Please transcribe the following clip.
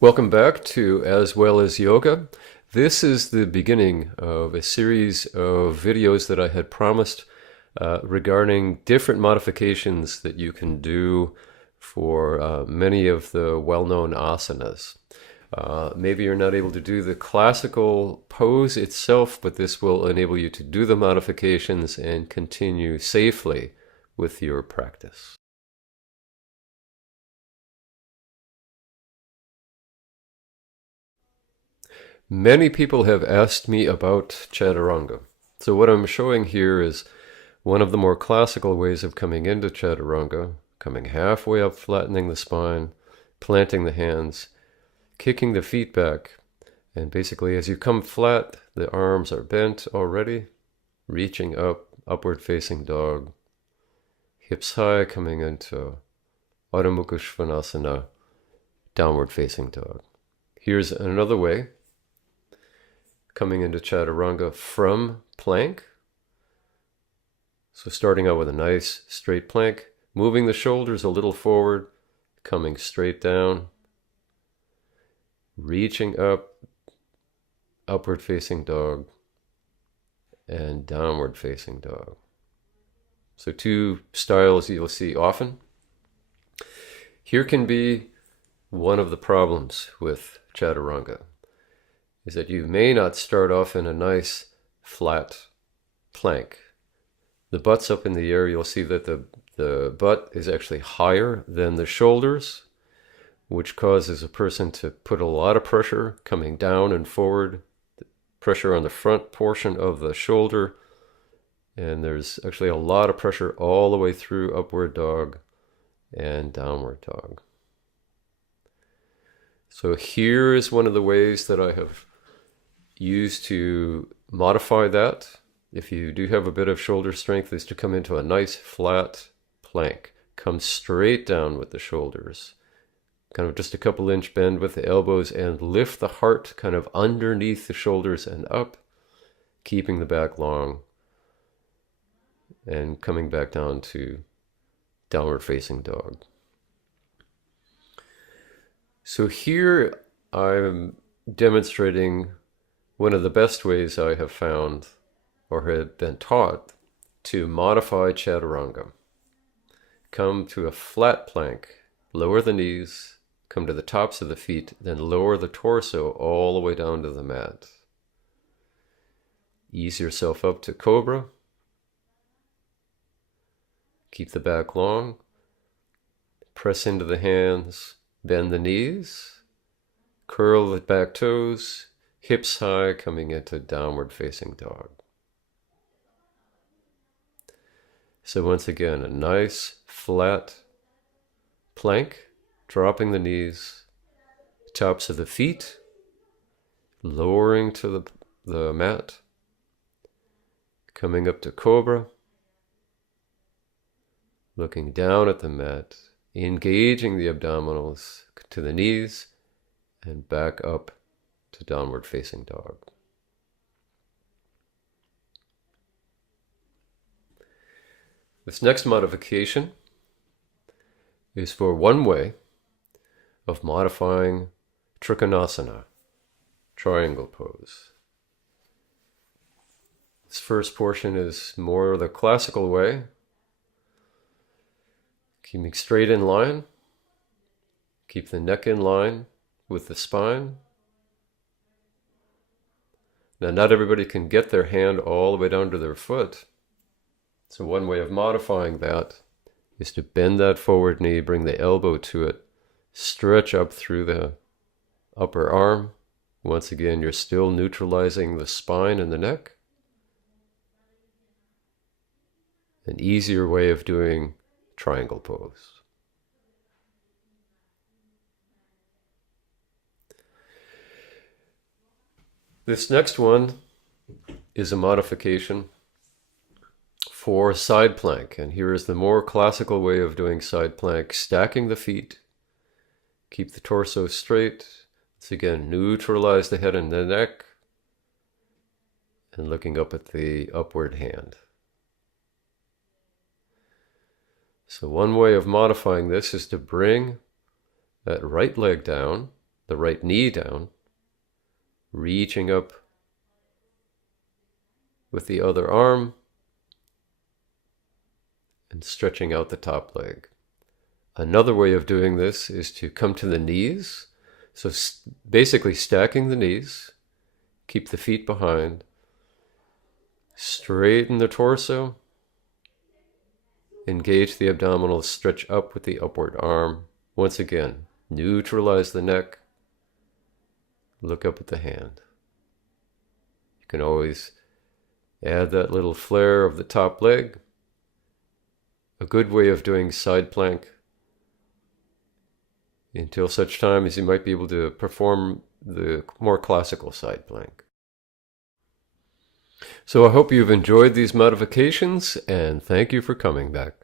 Welcome back to As Well as Yoga. This is the beginning of a series of videos that I had promised regarding different modifications that you can do for many of the well-known asanas. Maybe you're not able to do the classical pose itself, but this will enable you to do the modifications and continue safely with your practice. Many people have asked me about chaturanga. So what I'm showing here is one of the more classical ways of coming into chaturanga, coming halfway up, flattening the spine, planting the hands, kicking the feet back, and basically as you come flat, the arms are bent already, reaching up, upward facing dog, hips high, coming into Adho Mukha Svanasana, downward facing dog. Here's another way. Coming into chaturanga from plank. So starting out with a nice straight plank, moving the shoulders a little forward, coming straight down, reaching up, upward facing dog, and downward facing dog. So two styles you'll see often. Here can be one of the problems with chaturanga, is that you may not start off in a nice flat plank. The butt's up in the air. You'll see that the butt is actually higher than the shoulders, which causes a person to put a lot of pressure coming down and forward, pressure on the front portion of the shoulder, and there's actually a lot of pressure all the way through upward dog and downward dog. So here is one of the ways that I have used to modify that, if you do have a bit of shoulder strength, is to come into a nice flat plank. Come straight down with the shoulders, kind of just a couple inch bend with the elbows, and lift the heart kind of underneath the shoulders and up, keeping the back long, and coming back down to downward facing dog. So here I'm demonstrating one of the best ways I have found or have been taught to modify chaturanga. Come to a flat plank, lower the knees, come to the tops of the feet, then lower the torso all the way down to the mat. Ease yourself up to cobra. Keep the back long. Press into the hands, bend the knees, curl the back toes, hips high, coming into downward facing dog. So once again, a nice flat plank, dropping the knees, tops of the feet, lowering to the mat, coming up to cobra, looking down at the mat, engaging the abdominals to the knees, and back up to downward facing dog. This next modification is for one way of modifying Trikonasana, triangle pose. This first portion is more the classical way, keeping straight in line, keep the neck in line with the spine. Now, not everybody can get their hand all the way down to their foot. So one way of modifying that is to bend that forward knee, bring the elbow to it, stretch up through the upper arm. Once again, you're still neutralizing the spine and the neck. An easier way of doing triangle pose. This next one is a modification for side plank, and here is the more classical way of doing side plank, stacking the feet, keep the torso straight. Once again, neutralize the head and the neck, and looking up at the upward hand. So one way of modifying this is to bring that right leg down, the right knee down, reaching up with the other arm and stretching out the top leg. Another way of doing this is to come to the knees. So basically stacking the knees, keep the feet behind, straighten the torso, engage the abdominals, stretch up with the upward arm. Once again, neutralize the neck, look up at the hand. You can always add that little flare of the top leg. A good way of doing side plank until such time as you might be able to perform the more classical side plank. So I hope you've enjoyed these modifications, and thank you for coming back.